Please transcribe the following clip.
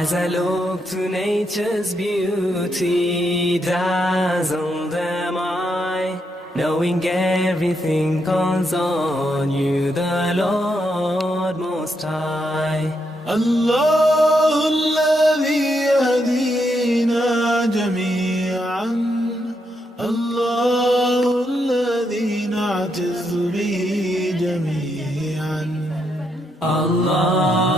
As I look to nature's beauty, dazzled am I, knowing everything calls on you, the Lord Most High. الله الذي يهدينا جميعا، الله الذي نعتز به جميعا. Allah